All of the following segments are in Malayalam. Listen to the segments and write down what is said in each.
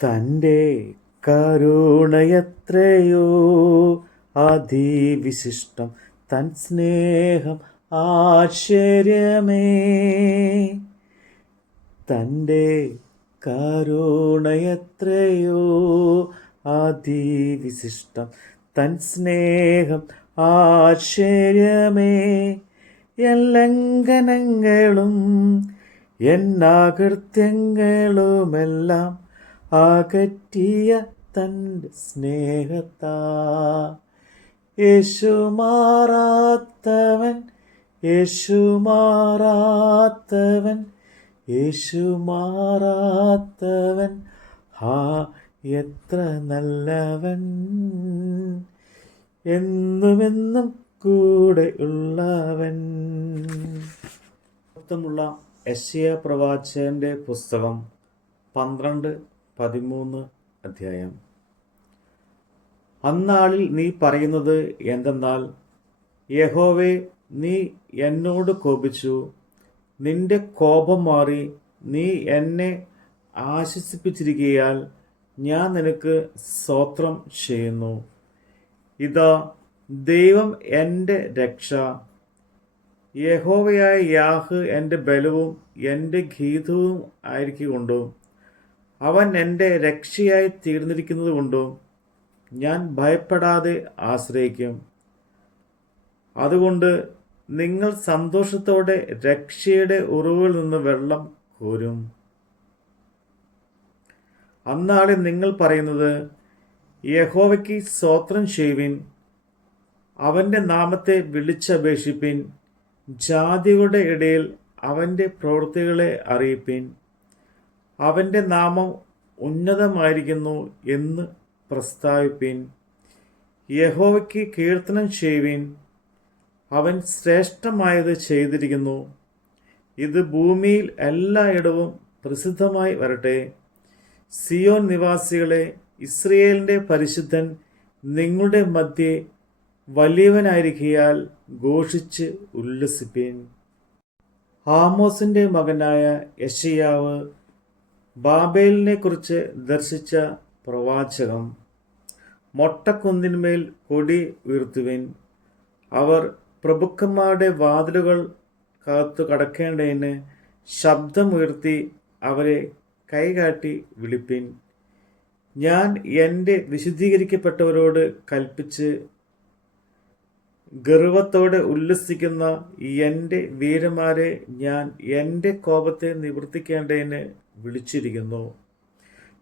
തൻ്റെ കരുണയത്രയോ അതിവിശിഷ്ടം, തൻ സ്നേഹം ആശ്ചര്യമേ. തൻ്റെ കരുണയത്രയോ അതിവിശിഷ്ടം, തൻ സ്നേഹം ആശ്ചര്യമേ. ലംഘനങ്ങളും എന്നാകൃത്യങ്ങളുമെല്ലാം അകറ്റിയ തൻ്റെ സ്നേഹത്താ. യേശു മാറാത്തവൻ, യേശു മാറാത്തവൻ, യേശു മാറാത്തവൻ, ഹാ എത്ര നല്ലവൻ, എന്നുമെന്നും കൂടെ ഉള്ളവൻ. മൊത്തമുള്ള യെശയ്യാ പ്രവാചകന്റെ പുസ്തകം 12-13 അധ്യായം. അന്നാളിൽ നീ പറയുന്നത് എന്തെന്നാൽ, യഹോവേ, നീ എന്നോട് കോപിച്ചു, നിന്റെ കോപം മാറി, നീ എന്നെ ആശ്വസിപ്പിച്ചിരിക്കയാൽ ഞാൻ നിനക്ക് സ്തോത്രം ചെയ്യുന്നു. ഇതാ ദൈവം എൻ്റെ രക്ഷ, യഹോവയായ യാഹ് എൻ്റെ ബലവും എൻ്റെ ഗീതവും ആയിരിക്കൊണ്ടും അവൻ എൻ്റെ രക്ഷയായി തീർന്നിരിക്കുന്നത് കൊണ്ടും ഞാൻ ഭയപ്പെടാതെ ആശ്രയിക്കും. അതുകൊണ്ട് നിങ്ങൾ സന്തോഷത്തോടെ രക്ഷയുടെ ഉറവുകളിൽ നിന്ന് വെള്ളം കോരും. അന്നാളിൽ നിങ്ങൾ പറയുന്നത്, യഹോവയ്ക്ക് സ്തോത്രം ചെയ്യുവിൻ, അവൻ്റെ നാമത്തെ വിളിച്ചപേക്ഷിപ്പിൻ, ജാതികളുടെ ഇടയിൽ അവൻ്റെ പ്രവൃത്തികളെ അറിയിപ്പിൻ. അവൻ്റെ നാമം ഉന്നതമായിരിക്കുന്നു എന്ന് പ്രസ്താവിപ്പിൻ. യഹോവയ്ക്ക് കീർത്തനം ചെയ്യുവിൻ, അവൻ ശ്രേഷ്ഠമായത് ചെയ്തിരിക്കുന്നു. ഇത് ഭൂമിയിൽ എല്ലായിടവും പ്രസിദ്ധമായി വരട്ടെ. സിയോൻ നിവാസികളെ, ഇസ്രയേലിൻ്റെ പരിശുദ്ധൻ നിങ്ങളുടെ മധ്യേ വലിയവനായിരിക്കയാൽ ഘോഷിച്ച് ഉല്ലസിപ്പിൻ. ആമോസിൻ്റെ മകനായ യെശയ്യാവ് ബാബേലിനെ കുറിച്ച് ദർശിച്ച പ്രവാചകം. മൊട്ടക്കുന്നിന്മേൽ കൊടി ഉയർത്തുവിൻ, അവർ പ്രഭുക്കന്മാരുടെ വാതിലുകൾ കാത്തു കടക്കേണ്ടതിന് ശബ്ദമുയർത്തി അവരെ കൈകാട്ടി വിളിപ്പിൻ. ഞാൻ എൻ്റെ വിശുദ്ധീകരിക്കപ്പെട്ടവരോട് കൽപ്പിച്ച് ഗർവത്തോടെ ഉല്ലസിക്കുന്ന എൻ്റെ വീരന്മാരെ ഞാൻ എൻ്റെ കോപത്തെ നിവർത്തിക്കേണ്ടതിന് വിളിച്ചിരിക്കുന്നു.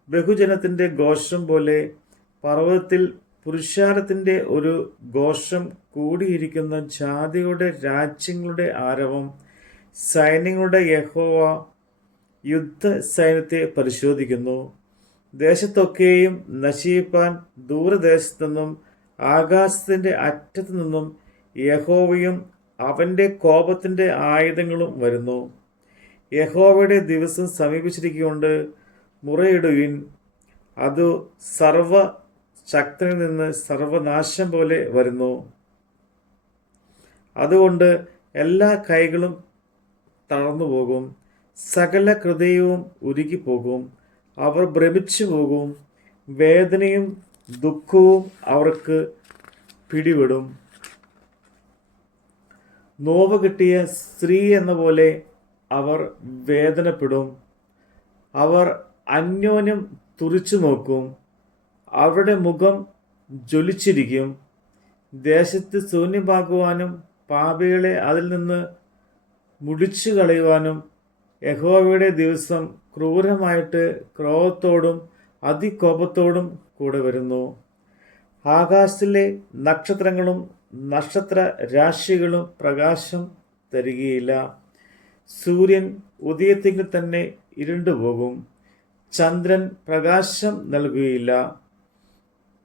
ബഹുജനത്തിൻ്റെ ഘോഷം പോലെ പർവ്വതത്തിൽ പുരുഷാരത്തിൻ്റെ ഒരു ഘോഷം കൂടിയിരിക്കുന്ന ജാതികളുടെ രാജ്യങ്ങളുടെ ആരവം. സൈന്യങ്ങളുടെ യഹോവ യുദ്ധ സൈന്യത്തെ പരിശോധിക്കുന്നു. ദേശത്തൊക്കെയും നശിപ്പാൻ ദൂരദേശത്തു നിന്നും ആകാശത്തിൻ്റെ അറ്റത്തു നിന്നും യഹോവയും അവൻ്റെ കോപത്തിൻ്റെ ആയുധങ്ങളും വരുന്നു. യഹോവയുടെ ദിവസം സമീപിച്ചിരിക്കൊണ്ട് മുറയിടുവിൻ, അതു സർവശക്തനിൽ നിന്ന് സർവനാശം പോലെ വരുന്നു. അതുകൊണ്ട് എല്ലാ കൈകളും തളർന്നു പോകും, സകല ഹൃദയവും ഉരുകിപ്പോകും. അവർ ഭ്രമിച്ചു പോകും, വേദനയും ദുഃഖവും അവർക്ക് പിടിപെടും. നോവ് കിട്ടിയ സ്ത്രീ എന്ന പോലെ അവർ വേദനപ്പെടും. അവർ അന്യോന്യം തുറിച്ചു നോക്കും, അവരുടെ മുഖം ജ്വലിച്ചിരിക്കും. ദേശത്ത് ശൂന്യമാക്കുവാനും പാപികളെ അതിൽ നിന്ന് മുടിച്ചു കളയുവാനും യഹോവയുടെ ദിവസം ക്രൂരമായിട്ട് ക്രോധത്തോടും അതികോപത്തോടും കൂടെ വരുന്നു. ആകാശത്തിലെ നക്ഷത്രങ്ങളും നക്ഷത്ര രാശികളും പ്രകാശം തരികയില്ല. സൂര്യൻ ഉദയത്തിൽ തന്നെ ഇരുണ്ടുപോകും, ചന്ദ്രൻ പ്രകാശം നൽകുകയില്ല.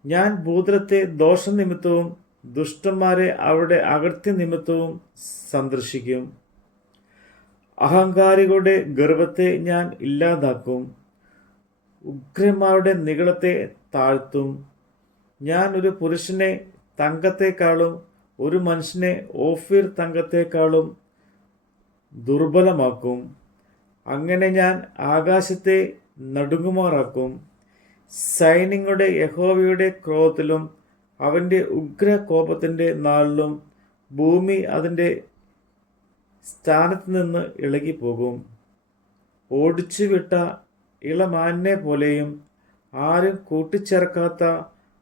ഞാൻ ഭൂതലത്തെ ദോഷനിമിത്തവും ദുഷ്ടന്മാരെ അവരുടെ അകൃത്യ നിമിത്തവും സന്ദർശിക്കും. അഹങ്കാരികളുടെ ഗർവത്തെ ഞാൻ ഇല്ലാതാക്കും, ഉഗ്രന്മാരുടെ നിഗളത്തെ താഴ്ത്തും. ഞാൻ ഒരു പുരുഷനെ തങ്കത്തെക്കാളും ഒരു മനുഷ്യനെ ഓഫീർ തങ്കത്തെക്കാളും ദുർബലമാക്കും. അങ്ങനെ ഞാൻ ആകാശത്തെ നടുങ്ങുമാറാക്കും, സൈന്യങ്ങളുടെ യഹോവയുടെ ക്രോധത്തിലും അവൻ്റെ ഉഗ്രകോപത്തിൻ്റെ നാളിലും ഭൂമി അതിൻ്റെ സ്ഥാനത്ത് നിന്ന് ഇളകിപ്പോകും. ഓടിച്ചുവിട്ട ഇളമാനിനെ പോലെയും ആരും കൂട്ടിച്ചേർക്കാത്ത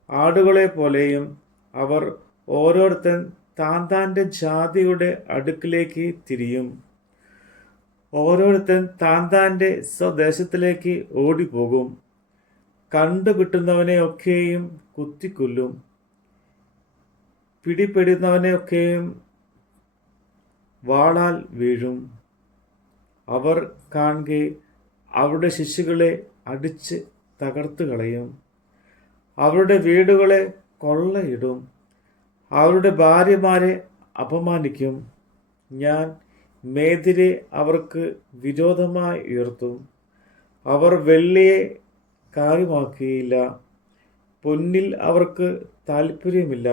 ആടുകളെ പോലെയും അവർ ഓരോരുത്തൻ താന്താൻ്റെ ജാതിയുടെ അടുക്കിലേക്ക് തിരിയും. ഓരോരുത്തൻ താന്താൻ്റെ സ്വദേശത്തിലേക്ക് ഓടിപ്പോകും. കണ്ടുകിട്ടുന്നവനെയൊക്കെയും കുത്തിക്കൊല്ലും. പിടിപ്പെടുന്നവനെയൊക്കെയും വാളാൽ വീഴും. അവർ കാണെ അവരുടെ ശിശുക്കളെ അടിച്ച് തകർത്ത് കളയും. അവരുടെ വീടുകളെ കൊള്ളയിടും. അവരുടെ ഭാര്യമാരെ അപമാനിക്കും. ഞാൻ മേദിരെ അവർക്ക് വിരോധമായി ഉയർത്തും. അവർ വെള്ളിയെ കാര്യമാക്കുകയില്ല. പൊന്നിൽ അവർക്ക് താല്പര്യമില്ല.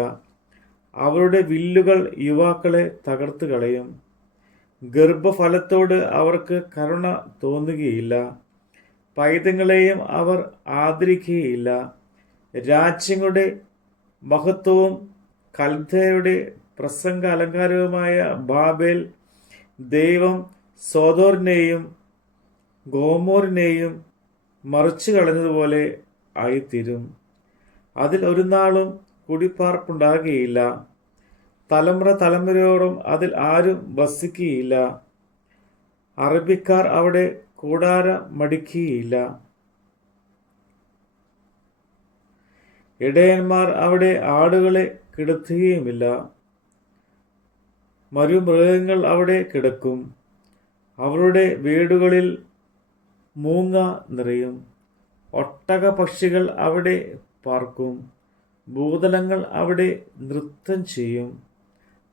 അവരുടെ വില്ലുകൾ യുവാക്കളെ തകർത്ത് കളയും. ഗർഭഫലത്തോട് അവർക്ക് കരുണ തോന്നുകയില്ല. പൈതങ്ങളെയും അവർ ആദരിക്കുകയില്ല. രാജ്യങ്ങളുടെ മഹത്വവും കൽദയരുടെ പ്രസംഗ അലങ്കാരവുമായ ബാബേൽ ദൈവം സോദോറിനെയും ഗോമോറിനെയും മറിച്ചു കളഞ്ഞതുപോലെ ആയിത്തീരും. അതിൽ ഒരു നാളും കുടിപ്പാർപ്പുണ്ടാകുകയില്ല. തലമുറ തലമുറയോളം അതിൽ ആരും വസിക്കുകയില്ല. അറബിക്കാർ അവിടെ കൂടാരം മടിക്കുകയില്ല. ഇടയന്മാർ അവിടെ ആടുകളെ കിടത്തുകയുമില്ല. മരുമൃഗങ്ങൾ അവിടെ കിടക്കും. അവരുടെ വീടുകളിൽ മൂങ്ങ നിറയും. ഒട്ടക പക്ഷികൾ അവിടെ പാർക്കും. ഭൂതലങ്ങൾ അവിടെ നൃത്തം ചെയ്യും.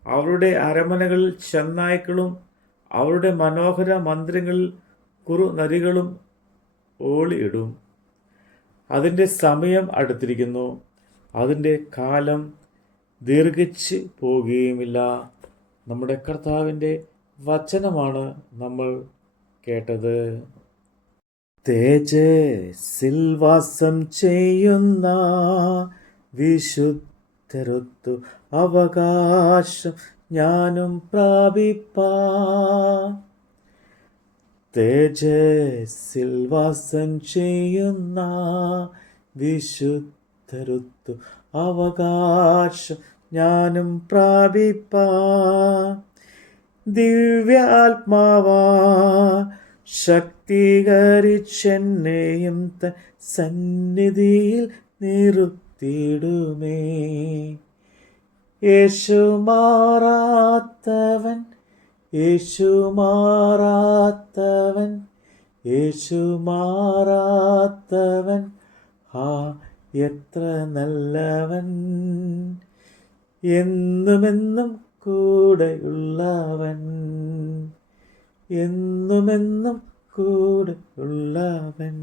അവരുടെ അരമനകളിൽ ചെന്നായ്ക്കളും അവരുടെ മനോഹര മന്ദിരങ്ങളിൽ കുറുനരികളും ഓളിയിടും. അതിൻ്റെ സമയം അടുത്തിരിക്കുന്നു. അതിൻ്റെ കാലം ദീർഘിച്ച് പോവുകയുമില്ല. നമ്മുടെ കർത്താവിൻ്റെ വചനമാണ് നമ്മൾ കേട്ടത്. തേജസ്സിൽ വാസം ചെയ്യുന്ന വിശുദ്ധരൊത്തു അവകാശം ഞാനും പ്രാപിപ്പാൻ. തേജസ്സിൽ വാസം ചെയ്യുന്ന വിശുദ്ധരൊത്തു അവകാശം ഞാനും പ്രാപിപ്പാൻ. ദിവ്യാത്മാവാ ശക്തീകരിച്ചെന്നെയും തൻ സന്നിധിയിൽ നിർത്തിയിടുമേ. യേശു മാറാത്തവൻ, യേശു മാറാത്തവൻ, യേശു മാറാത്തവൻ, ആ എത്ര നല്ലവൻ. എന്നുമെന്നും കൂടെയുള്ളവൻ, എന്നുമെന്നും കൂടെയുള്ളവൻ.